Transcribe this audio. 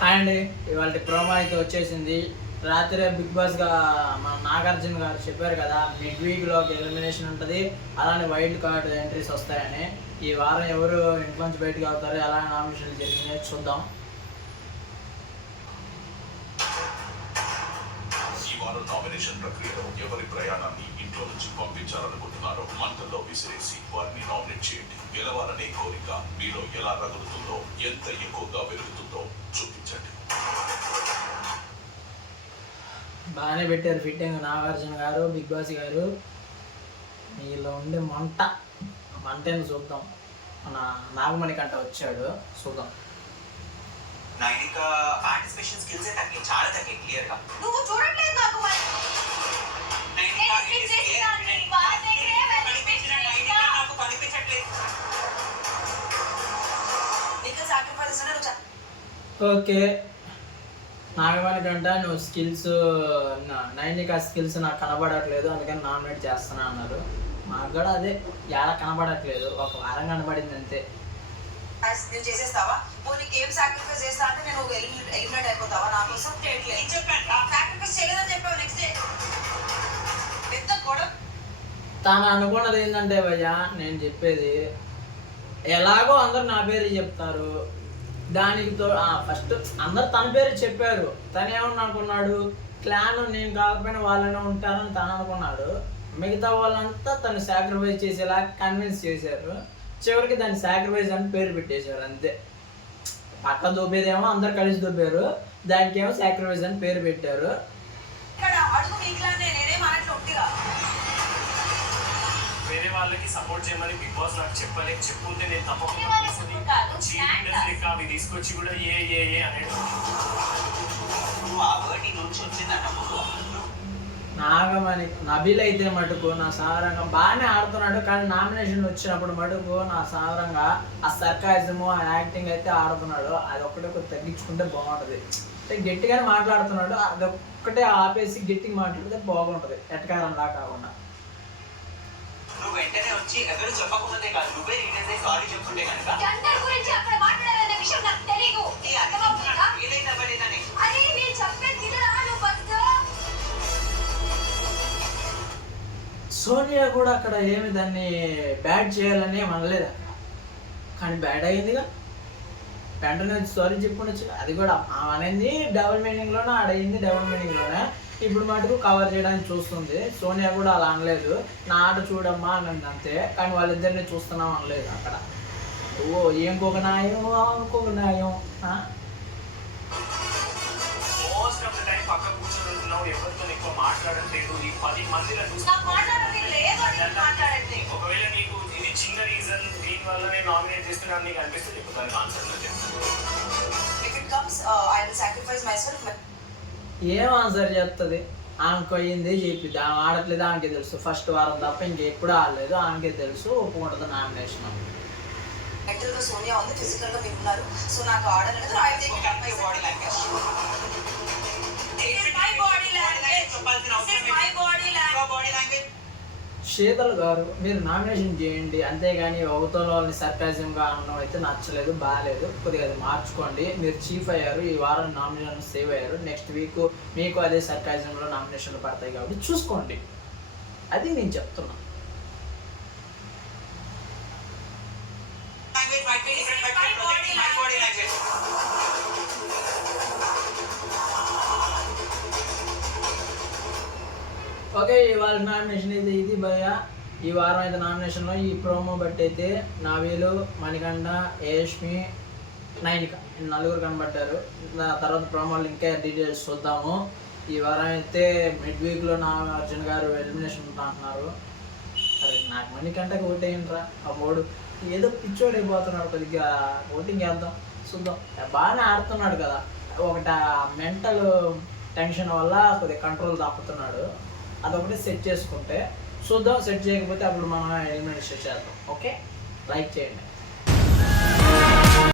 Hi అండి, ఇవాళ promo అయితే వచ్చేసింది. రాత్రి బిగ్ బాస్గా మన నాగార్జున గారు చెప్పారు కదా, మిడ్ వీక్లో ఎలిమినేషన్ ఉంటుంది, అలానే వైల్డ్ కార్డ్ ఎంట్రీస్ వస్తాయని. ఈ వారం ఎవరు ఇంట్లోంచి బయటకు అవుతారు, ఎలా నామినేషన్లు జరిగినాయి చూద్దాం. ఈ వారం నామినేషన్ ప్రక్రియలో ఎవరి ప్రయాణాన్ని ఇంట్లో నుంచి పంపించాలనుకుంటున్నారో మంటల్లో విసిరేసి వారిని నామినేట్ చేయండి. గెలవాలనే కోరిక మీలో ఎలా రగులుతుందో, ఎంత ఎక్కువగా పెరుగుతుందో చూపించండి. బాగానే పెట్టారు ఫిట్టింగ్ నాగార్జున గారు, బిగ్ బాస్ గారు. మీలో ఉండే మంట మంటేని చూద్దాం. మన నాగమణి కంట వచ్చాడు, చూద్దాం. నైనిక పార్టిసిపేషన్ స్కిల్స్ తగ్గి చాలా తగ్గి క్లియర్ గా నువ్వు చూడట్లేదు నాకు మరి నాకు కనిపించట్లేదు. నీకు సాక్రిఫైస్ ఓకే, నాగమణి కంట నువ్వు స్కిల్స్ నైనిక స్కిల్స్ నాకు కనబడట్లేదు, అందుకని నామినేట్ చేస్తున్నా అన్నారు. మాకు కూడా అదే, ఎలా కనబడట్లేదు, ఒక వారం కనబడింది అంతే. నువ్వు చేసేస్తావా? పోనీ గేమ్ సాక్రిఫైస్ చేస్తా అంటే నేను ఎలిమినేట్ అయిపోతావా? నా కోసం సాక్రిఫైస్ చేయలేదని చెప్పావు. నెక్స్ట్ డే పెద్ద గొడవ. తాను అనుకున్నది ఏంటంటే భయ్య, నేను చెప్పేది ఎలాగో అందరు నా పేరు చెప్తారు, దానికి ఫస్ట్ అందరు తన పేరు చెప్పారు. తను ఏమన్నా అనుకున్నాడు, క్లాన్ నేను కాకపోయినా వాళ్ళనే ఉంటారని తను అనుకున్నాడు. మిగతా వాళ్ళంతా తను సాక్రిఫైస్ చేసేలా కన్విన్స్ చేశారు. చివరికి దాన్ని సాక్రిఫైస్ అని పేరు పెట్టేశారు అంతే. పక్క దొబ్బేదేమో అందరు కలిసి దొబ్బారు, దానికి ఏమో సాక్రిఫైస్ అని పేరు పెట్టారు. ఇక్కడ అడుగు మీకులానే నేనేం అనట్లు ఒట్టిగా. వేరే వాళ్ళకి సపోర్ట్ చేయమని బిగ్ బాస్ నాకు చెప్పలేక చెప్పుంటే నేను తప్పకుండా తీసుకొచ్చి కూడా ఏ అనేది నువ్వు ఆ వర్డ్ నుంచి వచ్చిందన్న నాగమణి నబీల్ అయితే మటుకు నా సావరంగా బాగానే ఆడుతున్నాడు, కానీ నామినేషన్ వచ్చినప్పుడు మటుకు నా సావరంగా ఆ సర్కాయిజము ఆ యాక్టింగ్ అయితే ఆడుతున్నాడు. అది ఒక్కటే కొంచెం తగ్గించుకుంటే బాగుంటుంది. అంటే గట్టిగానే మాట్లాడుతున్నాడు, అదొక్కటే ఆపేసి గట్టిగా మాట్లాడితే బాగుంటుంది, ఎటకారంలా కాకుండా. నువ్వు వెంటనే వచ్చి ఎవరు చెప్పకముందే కాదు, నువ్వే రీజన్ చేసి సారీ చెప్పుకుంటే కనుక ఏదైనా అవ్వలేదని సోనియా కూడా అక్కడ ఏమి దాన్ని బ్యాడ్ చేయాలని అనలేదు, కానీ బ్యాడ్ అయిందిగా. వెంటనే సారీ చెప్పుకోవచ్చు. అది కూడా అనేది డబుల్ మీనింగ్లోనే, ఆడయింది డబుల్ మీనింగ్లోనే. ఇప్పుడు మటుకు కవర్ చేయడానికి చూస్తుంది. సోనియా కూడా అలా అనలేదు, నా ఆట చూడమ్మా అని అంతే, కానీ వాళ్ళిద్దరిని చూస్తున్నాం అనలేదు అక్కడ. ఓ ఇంకొక న్యాయం ఇంకొక న్యాయం. మోస్ట్ ఆఫ్ ద టైం పక్క కూర్చొని ఉంటున్నావు, ఎవరితో ఎక్కువ మాట్లాడట్లేదు. ఈ 10 మందిలో ఒకవేళ నీకు ఇది చిన్న రీజన్, దీని వల్ల నేను నామినేట్ చేస్తున్నాను నీకు అనిపిస్తుంది, ఇప్పుడు దానికి ఆన్సర్ ఏం ఆన్సర్ చెప్తుంది? ఆమెకు అయ్యింది చెప్పిద్ది, ఆమె ఆడట్లేదు ఆమెకే తెలుసు. ఫస్ట్ వారం తప్ప ఇంకెప్పుడు ఆడలేదు, ఆమెకే తెలుసు, ఒప్పుకుంటుంది నామినేషన్. మెంటల్ గా సోనియా ఉంది, ఫిజికల్ గా మీరు ఉన్నారు. సో నాకు ఆడలేదు. శీతల్ గారు, మీరు నామినేషన్ చేయండి, అంతేగాని అవతల వాళ్ళని సర్కాజంగా అనడం అయితే నచ్చలేదు, బాగాలేదు. కొద్దిగా అది మార్చుకోండి. మీరు చీఫ్ అయ్యారు, ఈ వారం నామినేషన్ సేవ్ అయ్యారు. నెక్స్ట్ వీక్ మీకు అదే సర్కాజంలో నామినేషన్లు పడతాయి కాబట్టి చూసుకోండి, అది నేను చెప్తున్నా. ఓకే, ఇవాళ నామినేషన్ అయితే ఇది భయ్య. ఈ వారం అయితే నామినేషన్లో ఈ ప్రోమో బట్టి అయితే నవీలు, మణికంఠ, యష్మి, నైనిక నలుగురు కనబడ్డారు. తర్వాత ప్రోమోలు ఇంకా డీటెయిల్స్ చూద్దాము. ఈ వారం అయితే మిడ్ వీక్లో నాగార్జున గారు ఎలిమినేషన్ ఉంటా అంటున్నారు. సరే, నాకు మణికంఠకి ఓటేయండిరా, ఆ మూడు ఏదో పిచ్చోడు అయిపోతున్నాడు, కొద్దిగా ఓటింగ్ వేద్దాం చూద్దాం. బాగానే ఆడుతున్నాడు కదా, ఒకట మెంటల్ టెన్షన్ వల్ల కొద్దిగా కంట్రోల్ తప్పుతున్నాడు. అదొకటి సెట్ చేసుకుంటే చూద్దాం. సెట్ చేయకపోతే అప్పుడు మనం ఎలిమినేట్ చేద్దాం. ఓకే, లైక్ చేయండి.